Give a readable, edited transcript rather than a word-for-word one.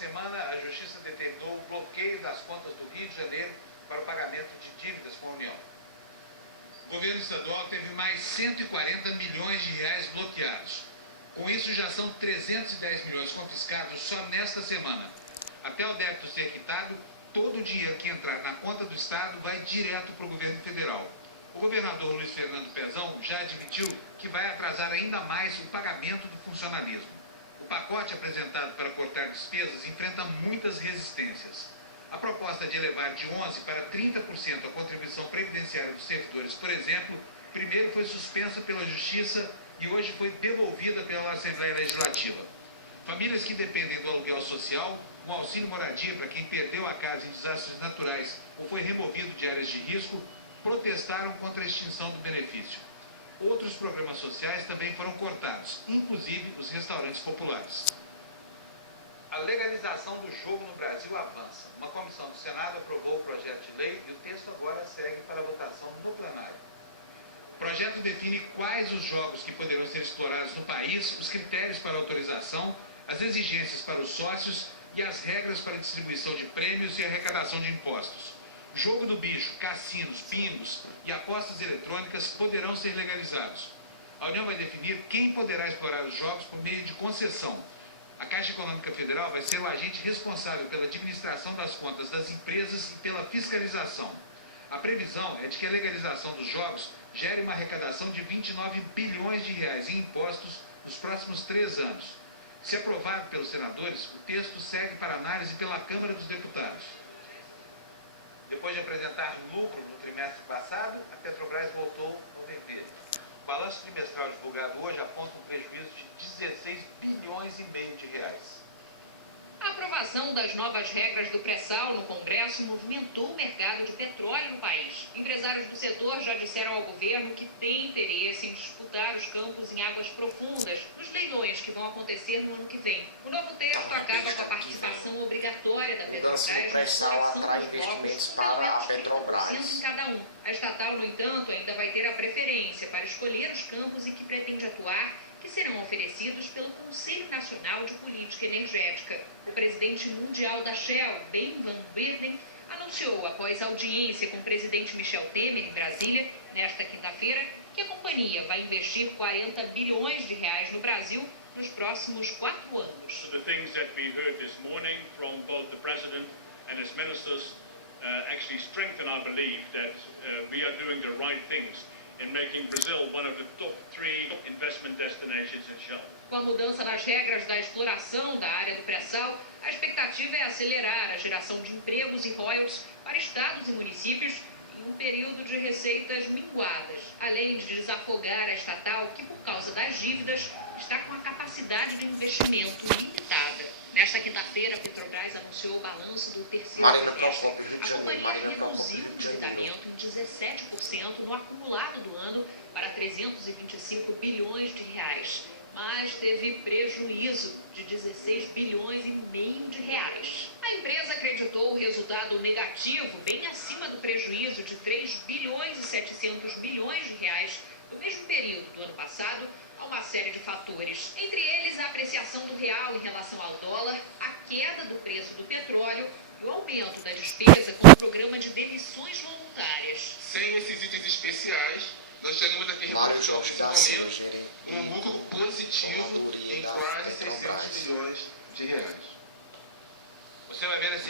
semana, a Justiça determinou o bloqueio das contas do Rio de Janeiro para o pagamento de dívidas com a União. O governo estadual teve mais 140 milhões de reais bloqueados. Com isso, já são 310 milhões confiscados só nesta semana. Até o débito ser quitado, todo o dinheiro que entrar na conta do Estado vai direto para o governo federal. O governador Luiz Fernando Pezão já admitiu que vai atrasar ainda mais o pagamento do funcionalismo. O pacote apresentado para cortar despesas enfrenta muitas resistências. A proposta de elevar de 11% para 30% a contribuição previdenciária dos servidores, por exemplo, primeiro foi suspensa pela Justiça e hoje foi devolvida pela Assembleia Legislativa. Famílias que dependem do aluguel social, o auxílio moradia para quem perdeu a casa em desastres naturais ou foi removido de áreas de risco, protestaram contra a extinção do benefício. Outros programas sociais também foram cortados, inclusive os restaurantes populares. A legalização do jogo no Brasil avança. Uma comissão do Senado aprovou o projeto de lei e o texto agora segue para a votação no plenário. O projeto define quais os jogos que poderão ser explorados no país, os critérios para autorização, as exigências para os sócios e as regras para distribuição de prêmios e arrecadação de impostos. Jogo do bicho, cassinos, bingos e apostas eletrônicas poderão ser legalizados. A União vai definir quem poderá explorar os jogos por meio de concessão. A Caixa Econômica Federal vai ser o agente responsável pela administração das contas das empresas e pela fiscalização. A previsão é de que a legalização dos jogos gere uma arrecadação de 29 bilhões de reais em impostos nos próximos 3 anos. Se aprovado pelos senadores, o texto segue para análise pela Câmara dos Deputados. Depois de apresentar lucro no trimestre passado, a Petrobras voltou ao vermelho. O balanço trimestral divulgado hoje aponta um prejuízo de 16 bilhões e meio de reais. A aprovação das novas regras do pré-sal no Congresso movimentou o mercado de petróleo no país. Empresários do setor já disseram ao governo que tem interesse em disputar os campos em águas profundas nos leilões que vão acontecer no ano que vem. O novo texto acaba com a participação obrigatória da Petrobras na exploração dos blocos, com pelo menos 30% em cada um. A estatal, no entanto, ainda vai ter a preferência para escolher os campos em que pretende atuar, que serão oferecidos pelo Conselho Nacional de Política Energética. O presidente mundial da Shell, Ben Van Beurden, anunciou, após audiência com o presidente Michel Temer em Brasília, nesta quinta-feira, que a companhia vai investir 40 bilhões de reais no Brasil nos próximos 4 anos. The things that we heard this morning from both the president and his ministers actually strengthen our belief that we are doing the right things in making Brazil one of the top 3 investment destinations in Shell. Com a mudança nas regras da exploração da área do pré-sal, a expectativa é acelerar a geração de empregos e royalties para estados e municípios em um período de receitas minguadas, além de desafogar a estatal que, por causa das dívidas, está com a capacidade de investimento limitada. Nesta quinta-feira, a Petrobras anunciou o balanço do terceiro trimestre. A companhia reduziu o endividamento em 17% no acumulado do ano para 325 bilhões de reais, mas teve prejuízo de 16 bilhões e meio de reais. A empresa acreditou o resultado negativo bem acima do prejuízo de 3 bilhões e 700 bilhões de reais no mesmo período do ano passado, a uma série de fatores. Entre eles, a apreciação do real em relação ao dólar, a queda do preço do petróleo e o aumento da despesa com o programa de demissões voluntárias. Sem esses itens especiais, nós chegamos aqui reportando jogos de momento um lucro positivo em quase 600 milhões de reais. Você vai ver